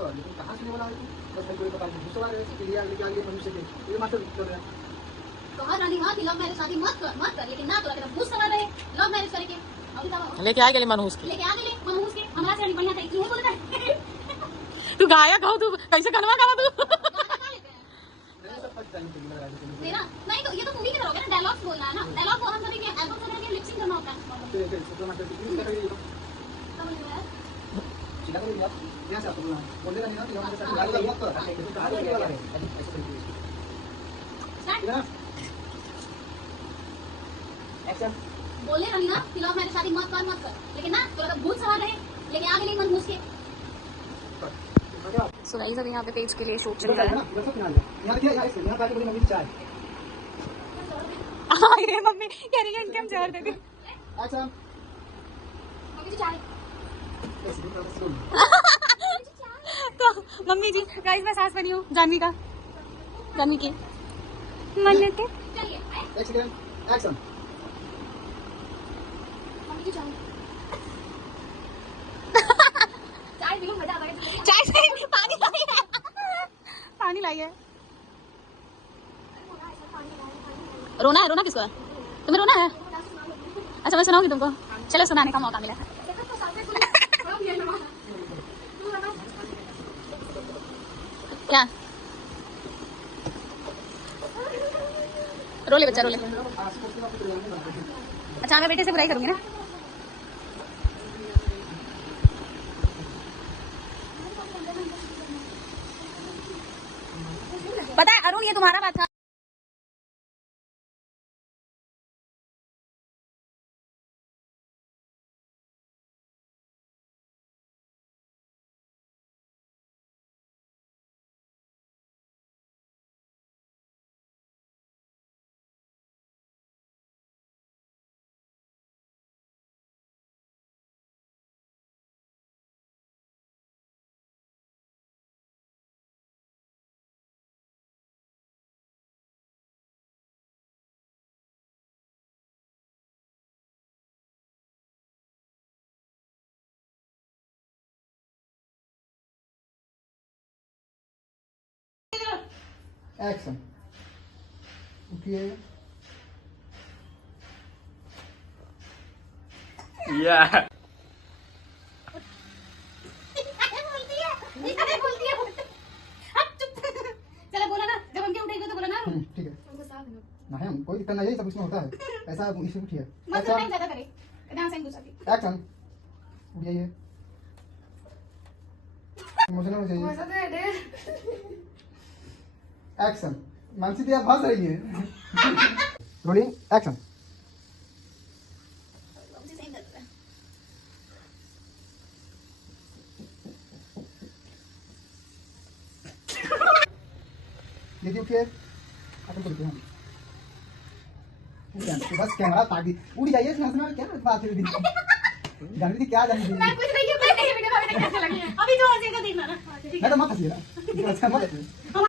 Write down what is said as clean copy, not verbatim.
कर, लेकिन कहाँ सुनने वाला है तू? बस भाई कोई पता नहीं, दूसरा बार ऐसे क्लियर लेके आ गया मनुष्य के, ये मात्र कर रहा है। कहा रानी माँ की लव मैरिज शादी मत कर, लेकिन ना तो लगे भूत सवार रहे लव मैरिज करके। अभी लेके आ गए मनहूस के, लेके आ गए मनहूस के, हमारा से बढ़िया था, क्यों बोलता है? तू गायक हो, तू कैसे गनवा गा तू? मेरा नहीं तो ये तो मूवी की तरह हो गया ना, डायलॉग्स बोलना है ना, डायलॉग को हम सभी के एल्बम से लेके लिप सिंक करना होता है। यहाँ से आपको बोलना है, बोलेगा नहीं ना कि हमारे साथ गाली मत कर, ऐसे कहा जाने वाला है, ऐसे करके एक्शन बोले रानी ना कि लव मैरिज शादी मत कर, लेकिन ना तो लगा भूत सवार रहे, लेके आ गए मनहूस के। सो गाइस अभी यहाँ पे पेज के लिए शूट चल रहा है। यहाँ देखिए, यहाँ पे आके बड़ी मम्मी चाय। ये मम्मी कह रही है इनके हम जहर दे दे। एक्शन मम्मी जी चाय। तो मम्मी जी गाइस मैं सास बनी हूँ जानवी की मन्नत है। चलिए एक्शन मम्मी जी चाय। चाय पी लो, मजा आता है। चाय से पानी लाई है। रोना किसको है? तुम्हें रोना है? अच्छा मैं सुनाऊंगी तुमको, चलो सुनाने का मौका मिला। क्या रोले बच्चा रोले। अच्छा मैं बेटे से बुराई करूंगी ना। पता है अरुण ये तुम्हारा बात था। एक्शन उठिए। चलो बोला ना, जब हम क्या उठेंगे तो बोला ना। ठीक है ना, हम कोई दिक्कत नहीं, सब इसमें होता है ऐसा। इसे उठिए। मत टाइम ज्यादा करे, ध्यान से गुस्सा थी। एक्शन उठिए, मुझे ना चाहिए। एक्शन मानसी दी आप भाग रही है। रोलिंग एक्शन मुझे सही लग रहा है। दीदी उठिए, अपन को हम बस कैमरा ताक दी, उड़ जाइए। क्या बात है दीदी? जानवी थी क्या? जानवी मैं कुछ नहीं किया, मैं नहीं वीडियो में कैसे लगी है अभी जो हंसेगा देखना ना। मैं तो मत हंसिएगा। अच्छा मत